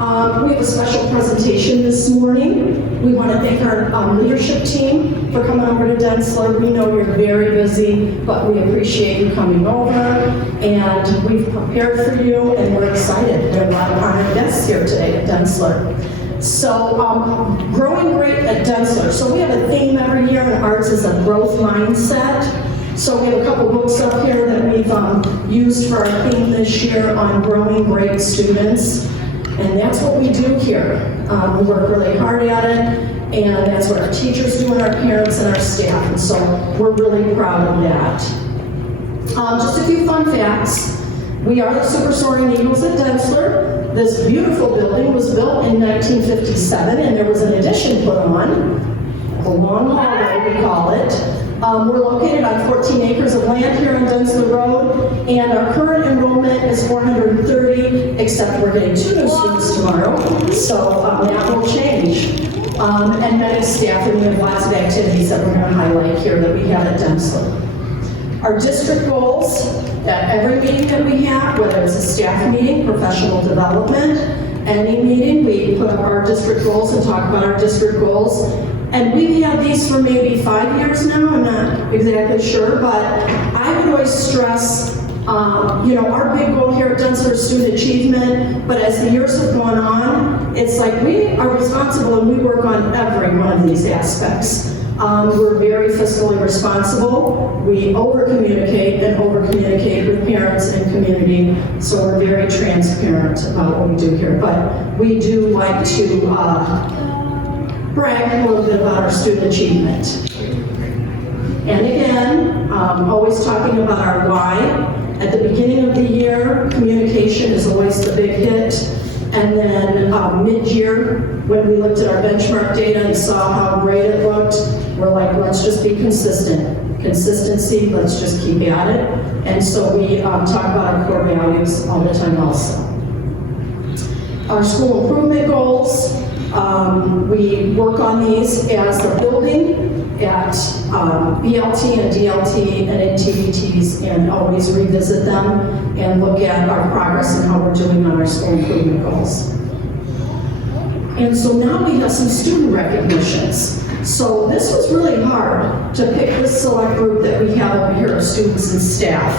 We have a special presentation this morning. We want to thank our leadership team for coming over to Dentzler. We know you're very busy, but we appreciate you coming over. And we've prepared for you, and we're excited. We have a lot of honored guests here today at Dentzler. So, growing great at Dentzler. So we have a theme every year, and ours is a growth mindset. So we have a couple books up here that we've used for our theme this year on growing great students. And that's what we do here. We work really hard at it, and that's what our teachers do and our parents and our staff. And so we're really proud of that. Just a few fun facts. We are the Super Soaring Eagles at Dentzler. This beautiful building was built in 1957, and there was an addition put on, the long hallway we call it. We're located on 14 acres of land here on Dentzler Road, and our current enrollment is 430, except we're getting 2 new students tomorrow, so that will change. And many staff, and we have lots of activities that we're going to highlight here that we have at Dentzler. Our district goals, at every meeting that we have, whether it's a staff meeting, professional development, any meeting, we put up our district goals and talk about our district goals. And we've had these for maybe 5 years now, I'm not exactly sure, but I would always stress, our big goal here at Dentzler is student achievement, but as the years have gone on, it's like we are responsible and we work on every one of these aspects. We're very fiscally responsible. We over-communicate with parents and community, so we're very transparent about what we do here. But we do like to brag a little bit about our student achievement. And again, always talking about our why. At the beginning of the year, communication is always the big hit. And then mid-year, when we looked at our benchmark data and saw how great it looked, we're like, let's just be consistent. Consistency, let's just keep at it. And so we talk about our core values all the time also. Our school improvement goals, we work on these as the building at BLT and DLT and in TVTs, and always revisit them and look at our progress and how we're doing on our school improvement goals. And so now we have some student recognitions. So this was really hard to pick this select group that we have over here of students and staff.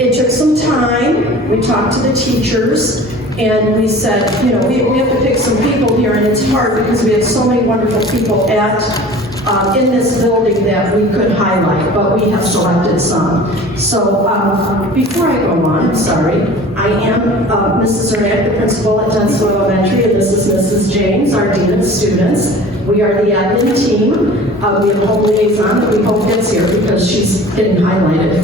It took some time. We talked to the teachers, and we said, we have to pick some people here, and it's hard because we have so many wonderful people in this building that we could highlight, but we have selected some. So before I go on, sorry, I am Mrs. Zernak, the principal at Dentzler Elementary, and this is Mrs. James, our dean of students. We are the admin team. We have a home liaison that we hope gets here because she's getting highlighted.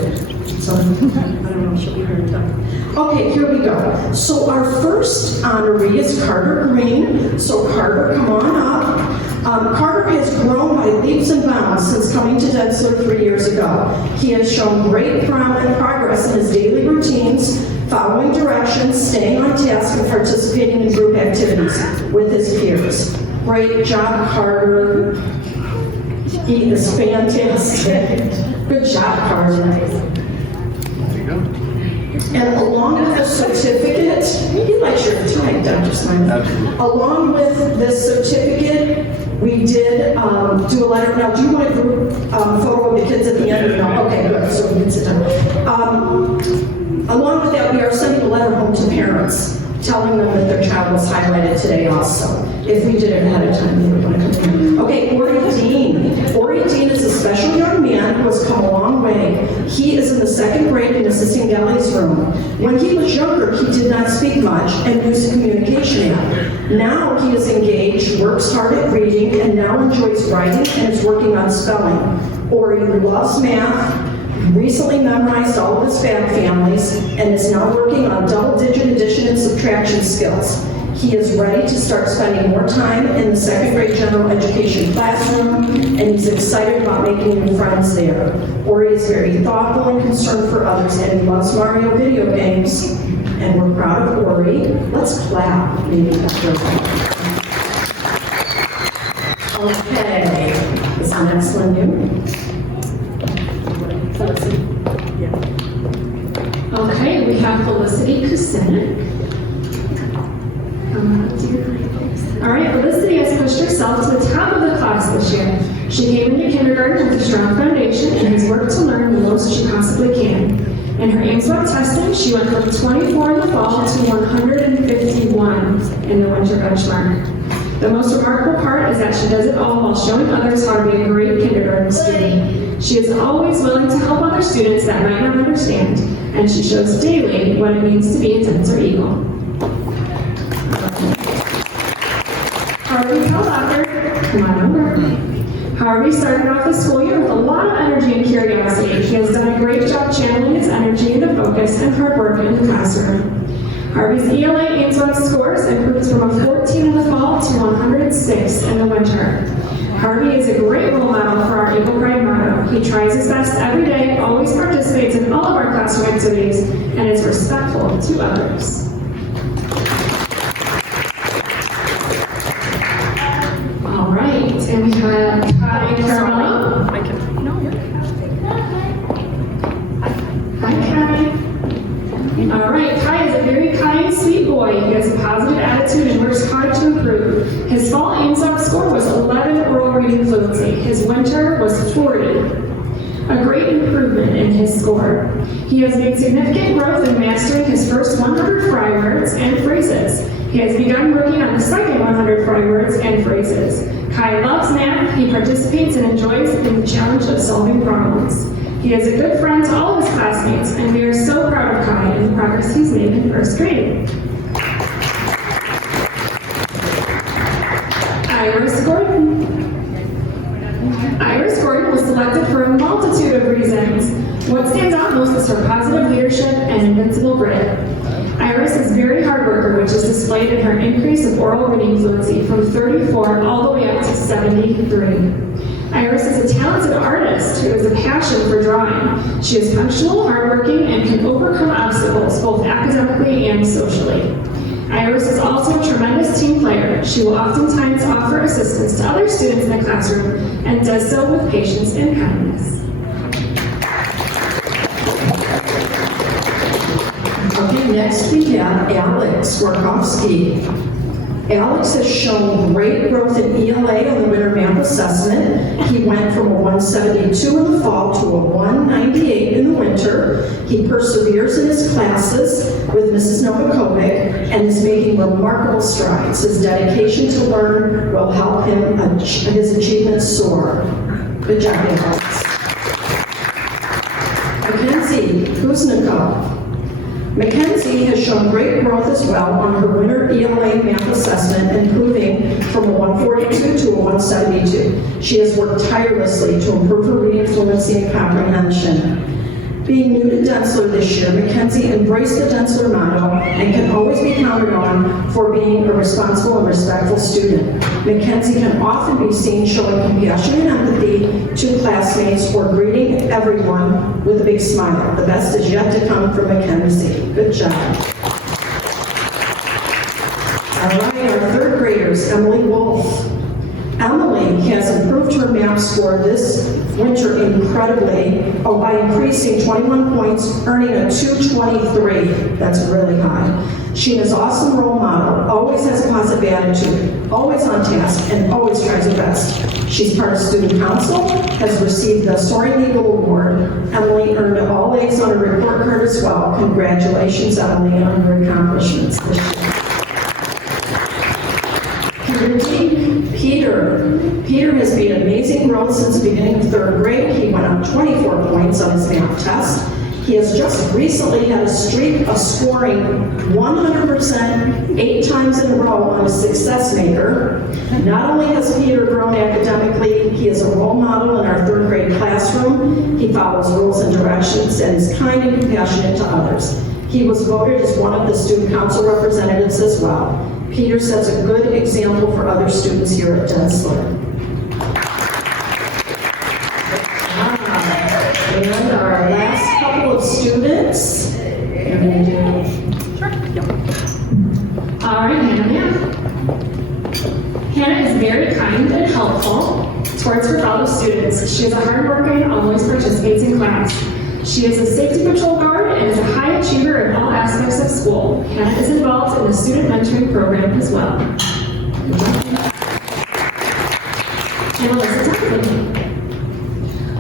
So I don't know if she'll be here in time. Okay, here we go. So our first honoree is Carter Green. So Carter, come on up. Carter has grown by leaps and bounds since coming to Dentzler 3 years ago. He has shown great progress in his daily routines, following directions, staying on task, and participating in group activities with his peers. Great job, Carter. He is fantastic. Good job, Carter. And along with the certificate, he likes your tie, Dr. Simon. Along with this certificate, we did do a letter. Now, do you want a group photo of the kids at the end? No? Okay, good. So we can sit down. Along with that, we are sending a letter home to parents, telling them that their child was highlighted today also. If we did it ahead of time, they would want to come in. Okay, Ori Dean. Ori Dean is a special young man who has come a long way. He is in the 2nd grade in Assisting Valley's room. When he was younger, he did not speak much and used a communication app. Now he is engaged, works hard at reading, and now enjoys writing and is working on spelling. Ori loves math, recently memorized all of his families, and is now working on double-digit addition and subtraction skills. He is ready to start spending more time in the 2nd grade general education classroom, and he's excited about making new friends there. Ori is very thoughtful and concerned for others, and he loves Mario video games, and we're proud of Ori. Let's clap, maybe after that. Okay, is the next one new? Okay, we have Felicity Kusinek. All right, Felicity has pushed herself to the top of the class this year. She came into kindergarten with a strong foundation and has worked to learn the most she possibly can. In her AIMSWOT testing, she went from 24 in the fall to 151 in the winter benchmark. The most remarkable part is that she does it all while showing others how to be a great kindergarten student. She is always willing to help other students that might not understand, and she shows daily what it means to be a Dentzler Eagle. Harvey Kellbacher, come on over. Harvey started off the school year with a lot of energy and curiosity. He has done a great job channeling his energy into focus and hard work in the classroom. Harvey's ELA AIMSWOT scores improved from a 14 in the fall to 106 in the winter. Harvey is a great role model for our Eagle Pride motto. He tries his best every day, always participates in all of our classroom activities, and is respectful to others. All right, and we have Kai Carmelo. Hi, Kai. All right, Kai is a very kind, sweet boy. He has a positive attitude and works hard to improve. His fall AIMSWOT score was 11 oral reading fluency. His winter was 40. A great improvement in his score. He has made significant growth in mastering his first 100 fry words and phrases. He has begun working on the second 100 fry words and phrases. Kai loves math. He participates and enjoys in the challenge of solving problems. He is a good friend to all of his classmates, and we are so proud of Kai and the progress he's made in first grade. Iris Gordon. Iris Gordon was selected for a multitude of reasons. What stands out most is her positive leadership and invincible grit. Iris is a very hard worker, which is displayed in her increase of oral reading fluency from 34 all the way up to 73. Iris is a talented artist who has a passion for drawing. She is punctual, hardworking, and can overcome obstacles both academically and socially. Iris is also a tremendous team player. She will oftentimes offer assistance to other students in the classroom and does so with patience and kindness. Okay, next we have Alex Workowski. Alex has shown great growth in ELA on the winter math assessment. He went from a 172 in the fall to a 198 in the winter. He perseveres in his classes with Mrs. Novakovic and is making remarkable strides. His dedication to learn will help him his achievements soar. Good job, Alex. Mackenzie Kuznikov. Mackenzie has shown great growth as well on her winter ELA math assessment, improving from a 142 to a 172. She has worked tirelessly to improve her reading fluency and comprehension. Being new to Dentzler this year, Mackenzie embraced the Dentzler motto and can always be counted on for being a responsible and respectful student. Mackenzie can often be seen showing compassion and empathy to classmates or greeting everyone with a big smile. The best is yet to come from Mackenzie. Good job. All right, our third graders, Emily Wolf. Emily has improved her math score this winter incredibly by increasing 21 points, earning a 223. That's really high. She is an awesome role model, always has a positive attitude, always on task, and always tries her best. She's part of student council, has received the Soaring Eagle Award. Emily earned all A's on her report card as well. Congratulations, Emily, on your accomplishments this year. Peter has made amazing growth since the beginning of third grade. He went up 24 points on his math test. He has just recently had a streak of scoring 100% 8 times in a row on a Success Maker. Not only has Peter grown academically, he is a role model in our third grade classroom. He follows rules and directions and is kind and compassionate to others. He was voted as one of the student council representatives as well. Peter sets a good example for other students here at Dentzler. And our last couple of students. All right, Hannah. Hannah is very kind and helpful towards her fellow students. She is a hard worker and always participates in class. She is a safety patrol guard and is a high achiever in all aspects of school. Hannah is involved in the student mentoring program as well. And Alyssa Tuckley.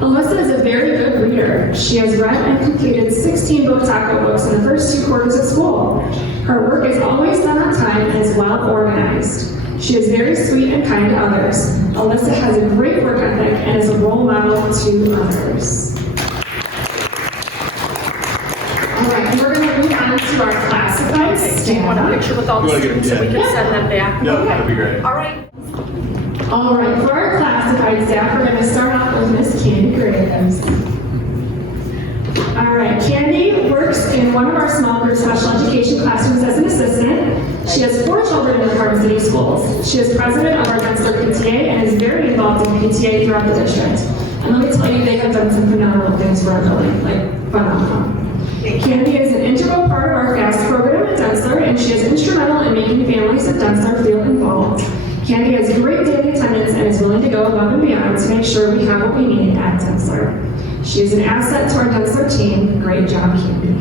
Alyssa is a very good reader. She has read and completed 16 book taco books in the first 2 quarters of school. Her work is always done on time and is well organized. She is very sweet and kind to others. Alyssa has a great work ethic and is a role model to others. All right, and we're going to move on to our classified staff. Do you want a picture with all the students so we can send them back? No, that'd be great. All right. All right, for our classified staff, we're going to start off with Miss Candy Graves. All right, Candy works in one of our small group special education classrooms as an assistant. She has 4 children in the Parma City Schools. She is president of our Dentzler PTA and is very involved in PTA throughout the district. And let me tell you, they have done some phenomenal things for our building, like phenomenal. Candy is an integral part of our FAST program at Dentzler, and she is instrumental in making families at Dentzler feel involved. Candy has great daily attendance and is willing to go above and beyond to make sure we have what we need at Dentzler. She is an asset to our Dentzler team. Great job, Candy.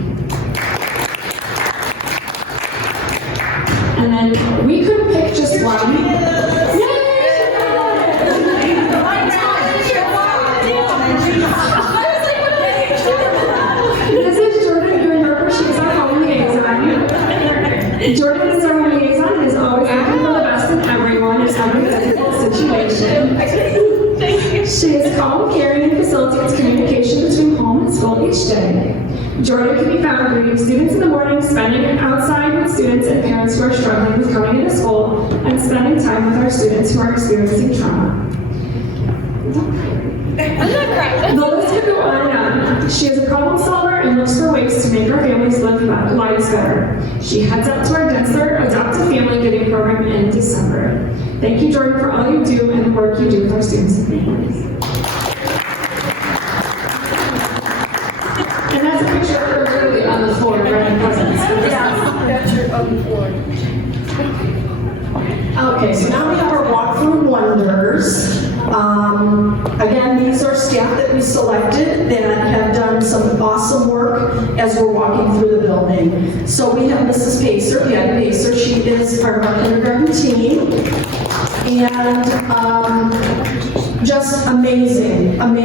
And then we could pick just one. This is Jordan Greenberger. She's our home liaison. Jordan is our liaison and is always looking for the best in everyone in every difficult situation. She is calm, caring, and facilitates communication between home and school each day. Jordan can be found greeting students in the morning, spending it outside with students and parents who are struggling with coming into school, and spending time with our students who are experiencing trauma. The list could go on and on. She is a problem solver and looks for ways to make our families live lives better. She heads up to our Dentzler Adoptive Family Giving Program in December. Thank you, Jordan, for all you do and the work you do with our students and families. And that's a picture of her early on the floor, right? Presents. Yeah, that's your on the floor. Okay, so now we have our walkthrough wonders. Again, these are staff that we selected that have done some awesome work as we're walking through the building. So we have Mrs. Pacer, the Ed Pacer. She is part of our kindergarten team. And just amazing when we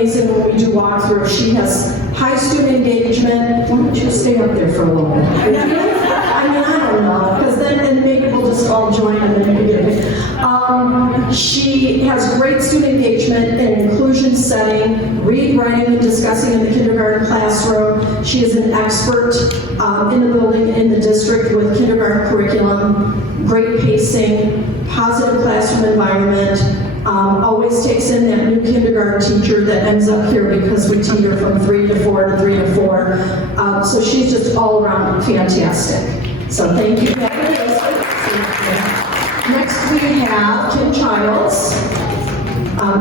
do walkthrough. She has high student engagement. Why don't you stay up there for a little bit? I mean, I don't know, because then maybe we'll just all join and then maybe get it. She has great student engagement in an inclusion setting, reading, writing, and discussing in the kindergarten classroom. She is an expert in the building, in the district with kindergarten curriculum, great pacing, positive classroom environment, always takes in that new kindergarten teacher that ends up here because we teach her from 3 to 4 to 3 to 4. So she's just all around fantastic. So thank you. Next we have Kim Childs.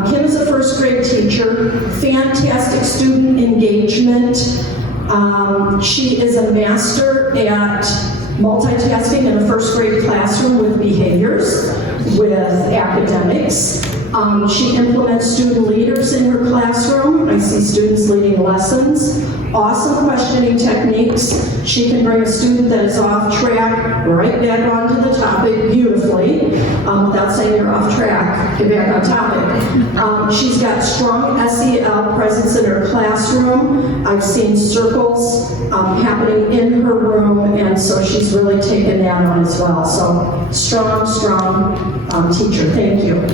Kim is a first grade teacher, fantastic student engagement. She is a master at multitasking in a first grade classroom with behaviors, with academics. She implements student leaders in her classroom. I see students leading lessons. Awesome questioning techniques. She can bring a student that is off track right back onto the topic beautifully, without saying you're off track, get back on topic. She's got strong SEL presence in her classroom. I've seen circles happening in her room, and so she's really taken that on as well. So strong teacher. Thank you.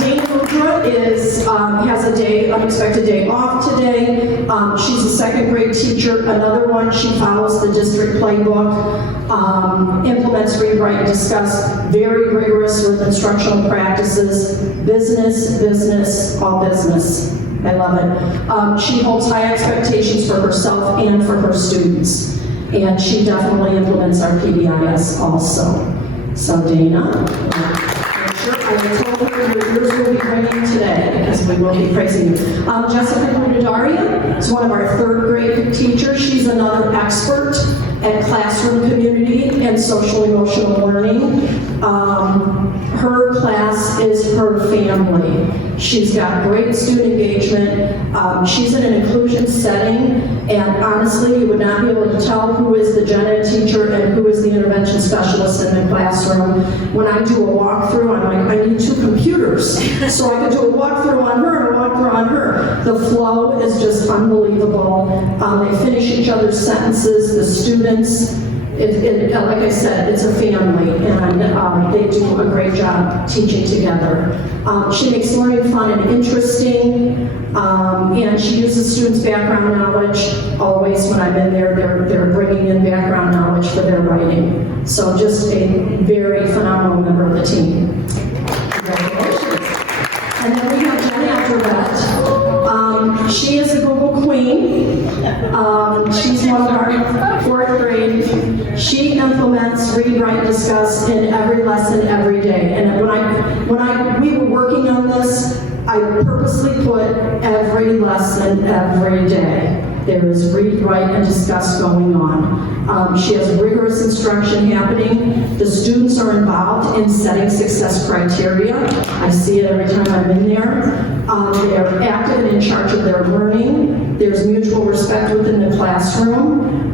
Dana Mudra has a unexpected day off today. She's a second grade teacher. Another one, she follows the district playbook, implements read, write, discuss, very rigorous with instructional practices, business, all business. I love it. She holds high expectations for herself and for her students. And she definitely implements our PBIS also. So Dana. I told her your ears will be ringing today because we will be praising you. Jessica Gudaria is one of our third grade teachers. She's another expert at classroom community and social emotional learning. Her class is her family. She's got great student engagement. She's in an inclusion setting, and honestly, you would not be able to tell who is the gen ed teacher and who is the intervention specialist in the classroom. When I do a walkthrough, I'm like, I need 2 computers. So I could do a walkthrough on her and a walkthrough on her. The flow is just unbelievable. They finish each other's sentences, the students. Like I said, it's a family, and they do a great job teaching together. She makes learning fun and interesting, and she uses students' background knowledge. Always when I'm in there, they're bringing in background knowledge for their writing. So just a very phenomenal member of the team. Congratulations. And then we have Jenny Alderette. She is a Google queen. She's one of our 4th grade. She implements read, write, discuss in every lesson every day. And when we were working on this, I purposely put every lesson every day. There is read, write, and discuss going on. She has rigorous instruction happening. The students are involved in setting success criteria. I see it every time I'm in there. They're active and in charge of their learning. There's mutual respect within the classroom.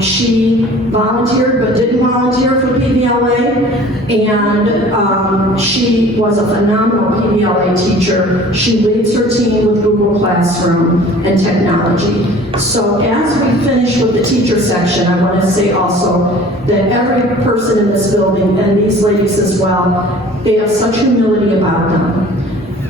She volunteered but didn't volunteer for PBLA, and she was a phenomenal PBLA teacher. She leads her team with Google Classroom and technology. So as we finish with the teacher section, I want to say also that every person in this building, and these ladies as well, they have such humility about them.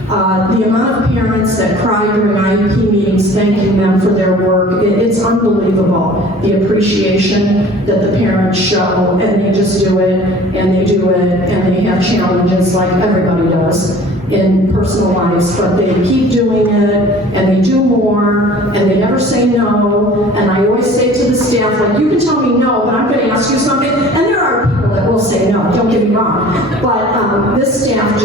The amount of parents that cry during IEP meetings thanking them for their work, it's unbelievable. The appreciation that the parents show, and they just do it, and they do it, and they have challenges like everybody does in personal lives, but they keep doing it, and they do more, and they never say no. And I always say to the staff, like, you can tell me no, but I'm going to ask you something. And there are people that will say no, don't get me wrong. But this staff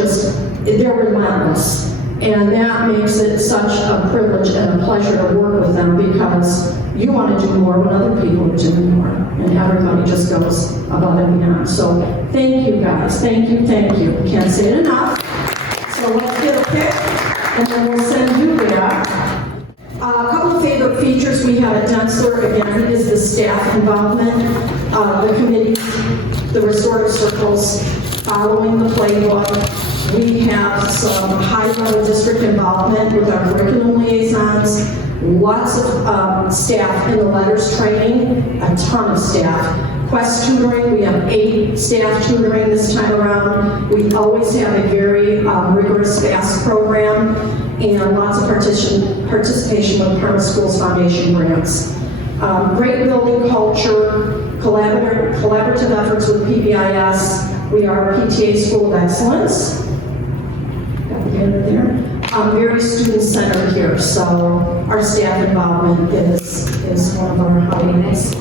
they're relentless. And that makes it such a privilege and a pleasure to work with them, because you want to do more when other people are doing more. And everybody just goes above and beyond. So thank you guys, thank you, thank you. Can't say it enough. So let's get a pic, and then we'll send you back. A couple of favorite features we have at Dentzler. Again, is the staff involvement, the committees, the restorative circles, following the playbook. We have some high-level district involvement with our curriculum liaisons, lots of staff in the letters training, a ton of staff. Quest tutoring, we have 8 staff tutoring this time around. We always have a very rigorous FAST program, and lots of participation with Parma Schools Foundation grants. Great building culture, collaborative efforts with PBIS. We are a PTA School of Excellence. Got the end there. Very student-centered here, so our staff involvement is one of our highlights.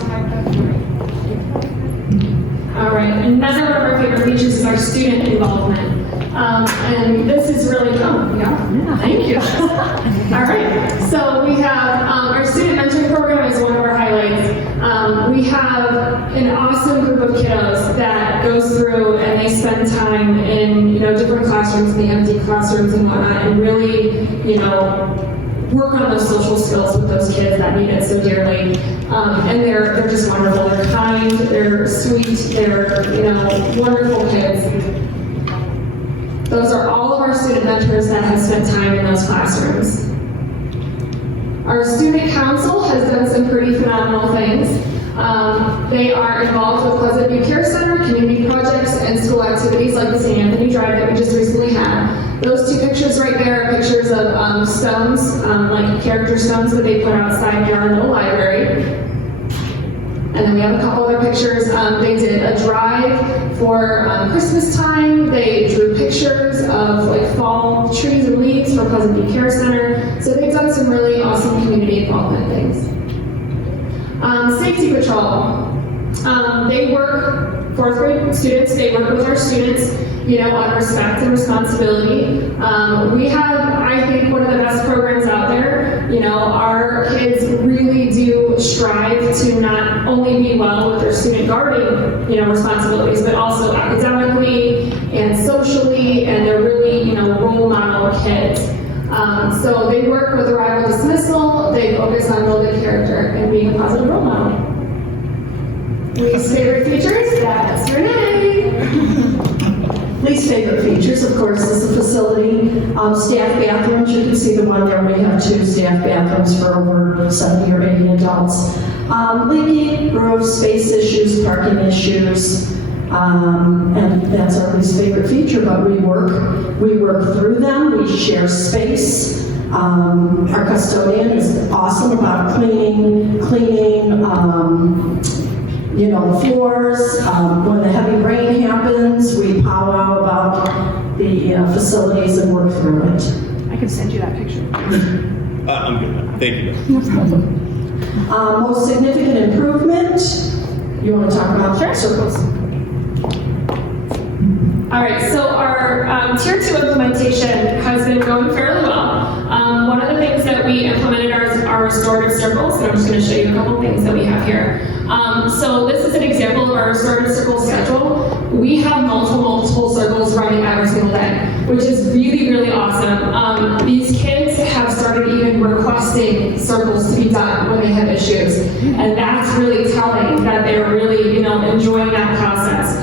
All right, another one of our favorite features is our student involvement. And this is really cool. Yeah, thank you. All right, so we have our student mentoring program is one of our highlights. We have an awesome group of kiddos that goes through and they spend time in different classrooms, the empty classrooms and whatnot, and really work on those social skills with those kids that need it so dearly. And they're just wonderful. They're kind, they're sweet, they're wonderful kids. Those are all of our student mentors that have spent time in those classrooms. Our student council has done some pretty phenomenal things. They are involved with Pleasant View Care Center, community projects, and school activities like the St. Anthony Drive that we just recently had. Those 2 pictures right there are pictures of stones, like character stones that they put outside in our little library. And then we have a couple other pictures. They did a drive for Christmas time. They drew pictures of fall trees and leaves for Pleasant View Care Center. So they've done some really awesome community involvement things. Safety Patrol. They work, 4th grade students, they work with our students, on respect and responsibility. We have, I think, one of the best programs out there. Our kids really do strive to not only be well with their student guarding, responsibilities, but also academically and socially, and they're really, role model kids. So they work with arrival dismissal, they focus on building character and being a positive role model. Least favorite features? That's Renee. Least favorite features, of course, is the facility. Staff bathrooms, you can see the one there, we have 2 staff bathrooms for over 70 or 80 adults. Leaky roof, space issues, parking issues, and that's our least favorite feature, but we work through them, we share space. Our custodian is awesome about cleaning, the floors. When the heavy rain happens, we powwow about the facilities and work through it. I can send you that picture. I'm good. Thank you. Most significant improvement, you want to talk about circles? All right, so our Tier 2 implementation has been going fairly well. One of the things that we implemented are restorative circles, and I'm just going to show you a couple things that we have here. So this is an example of our restorative circle schedule. We have multiple circles running every single day, which is really, really awesome. These kids have started even requesting circles to be done when they have issues, and that's really telling that they're really, enjoying that process.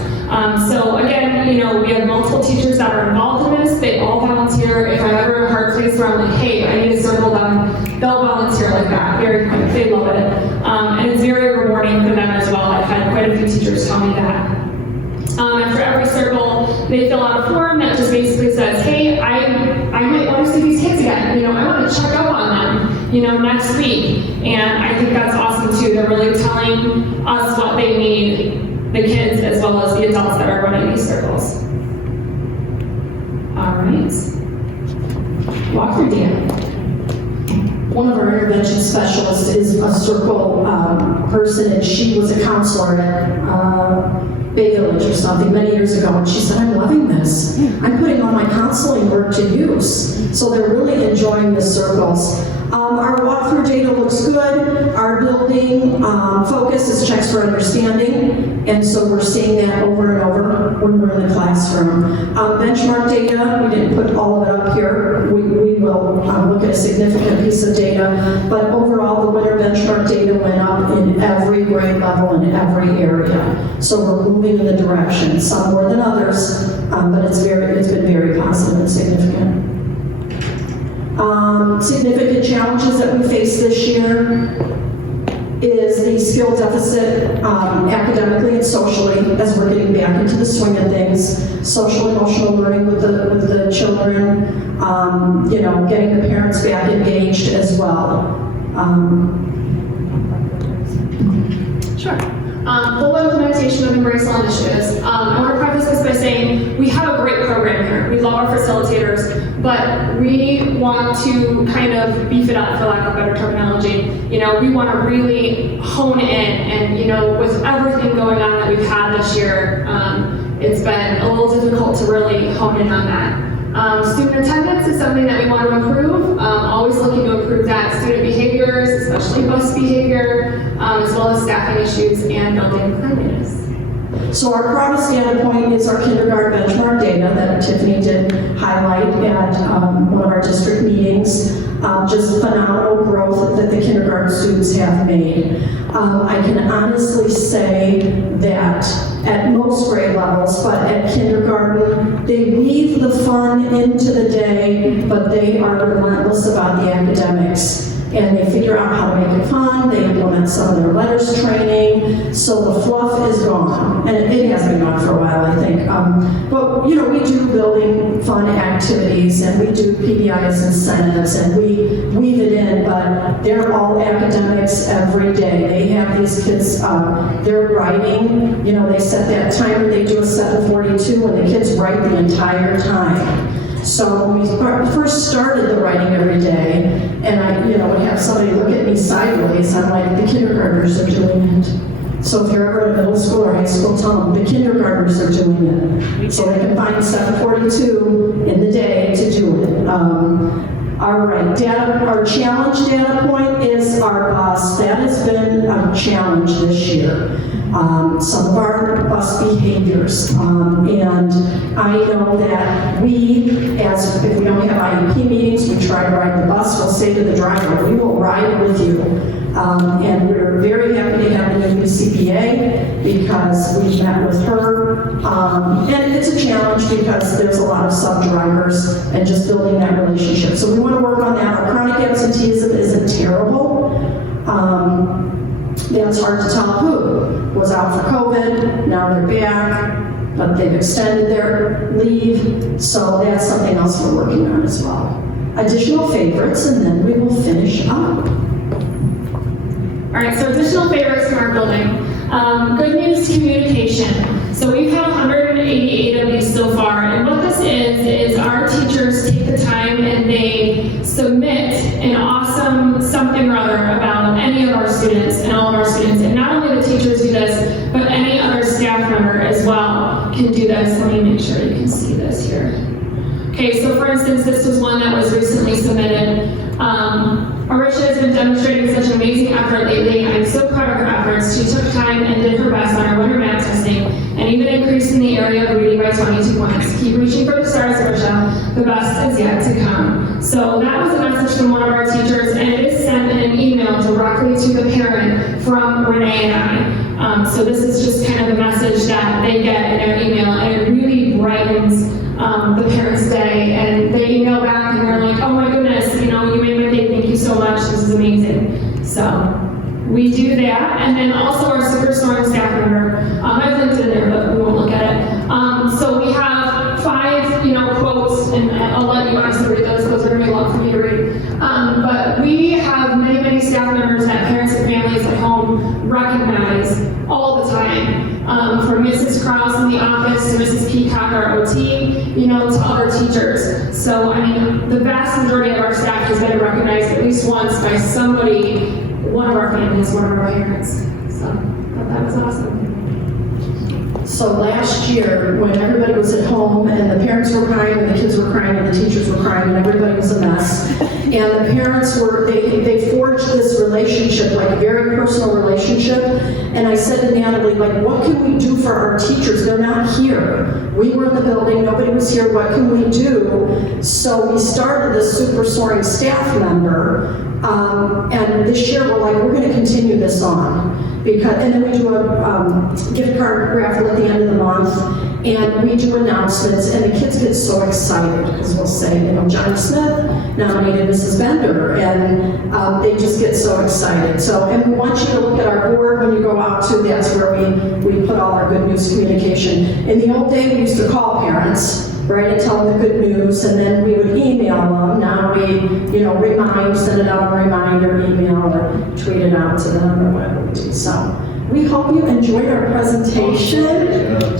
So again, we have multiple teachers that are involved in this. They all volunteer. If I'm ever in a hard place where I'm like, hey, I need a circle done, they'll volunteer like that. Very quick. They love it. And it's very rewarding for them as well. I've had quite a few teachers tell me that. After every circle, they fill out a form that just basically says, hey, I might want to see these kids again. I want to check up on them, next week. And I think that's awesome too. They're really telling us what they need, the kids as well as the adults that are running these circles. All right. Walkthrough data. One of our intervention specialists is a circle person, and she was a counselor at Bay Village or something many years ago, and she said, I'm loving this. I'm putting all my counseling work to use. So they're really enjoying the circles. Our walkthrough data looks good. Our building focus is checks for understanding, and so we're seeing that over and over when we're in the classroom. Benchmark data, we didn't put all of it up here. We will look at a significant piece of data, but overall the winter benchmark data went up in every grade level in every area. So we're moving in the direction, some more than others, but it's been very positive and significant. Significant challenges that we face this year is the skill deficit academically and socially as we're getting back into the swing of things. Social emotional learning with the children, getting the parents back engaged as well. Sure. Full implementation of Embrace-All initiatives. I want to preface this by saying we have a great program here. We love our facilitators, but we want to kind of beef it up, for lack of better terminology. We want to really hone in, and with everything going on that we've had this year, it's been a little difficult to really hone in on that. Student attendance is something that we want to improve. Always looking to improve that. Student behaviors, especially bus behavior, as well as staffing issues and building cleanliness. So our proudest data point is our kindergarten benchmark data that Tiffany did highlight at one of our district meetings. Just phenomenal growth that the kindergarten students have made. I can honestly say that at most grade levels, but at kindergarten, they weave the fun into the day, but they are relentless about the academics. And they figure out how to make it fun, they implement some of their letters training, so the fluff is gone. And it has been gone for a while, I think. But we do building fun activities, and we do PBI's incentives, and we weave it in, but they're all academics every day. They have these kids, they're writing, they set that timer, they do a 7:42, and the kids write the entire time. So when we first started the writing every day, and I would have somebody look at me sideways, I'm like, the kindergartners are doing it. So if you're ever in middle school or high school, tell them the kindergartners are doing it. So they can find 7:42 in the day to do it. All right, our challenge data point is our bus. That has been a challenge this year. Some of our bus behaviors, and I know that we as if we don't have IEP meetings, we try to ride the bus. We'll say to the driver, we will ride with you. And we're very happy to have a new CPA because we met with her. And it's a challenge because there's a lot of sub-drivers and just building that relationship. So we want to work on that. Our chronic absenteeism isn't terrible. It's hard to tell who was out for COVID, now they're back, but they've extended their leave, so that's something else we're working on as well. Additional favorites, and then we will finish up. All right, so additional favorites from our building. Good news communication. So we've had 188 of these so far, and what this is our teachers take the time and they submit an awesome something or other about any of our students and all of our students. And not only the teachers do this, but any other staff member as well can do this. Let me make sure you can see this here. Okay, so for instance, this was one that was recently submitted. Marisha has been demonstrating such amazing effort lately. I'm so proud of her efforts. She took time and did her best on her winter math testing, and even increased in the area of reading by 22 points. Keep reaching for the stars, Marisha. The best is yet to come. So that was a message from one of our teachers, and it is sent in an email directly to the parent from Renee and I. So this is just kind of the message that they get in their email, and it really brightens the parents' day. And they email back and they're like, oh my goodness, you made my day, thank you so much, this is amazing. So we do that, and then also our super storm staff member. I've linked it in there, but we won't look at it. So we have 5, quotes, and I'll let you honestly read those are going to be long for me to read. But we have many, many staff members that parents and families at home recognize all the time. From Mrs. Krause in the office to Mrs. Peacock, our OT, to other teachers. So, the vast majority of our staff has been recognized at least once by somebody, one of our families, one of our parents. So, that was awesome. So last year, when everybody was at home and the parents were crying and the kids were crying and the teachers were crying and everybody was a mess, and the parents they forged this relationship, like a very personal relationship, and I said to Natalie, what can we do for our teachers? They're not here. We were in the building, nobody was here, what can we do? So we started this super soaring staff member, and this year we're going to continue this on. And then we do a gift card raffle at the end of the month, and we do announcements, and the kids get so excited because we'll say, Johnny Smith nominated Mrs. Bender, and they just get so excited. So, and we want you to look at our board when you go out too. That's where we put all our good news communication. In the old day, we used to call parents, right, and tell them the good news, and then we would email them. Now we, send it out a reminder email or tweet it out to them or whatever we do. So we hope you enjoyed our presentation.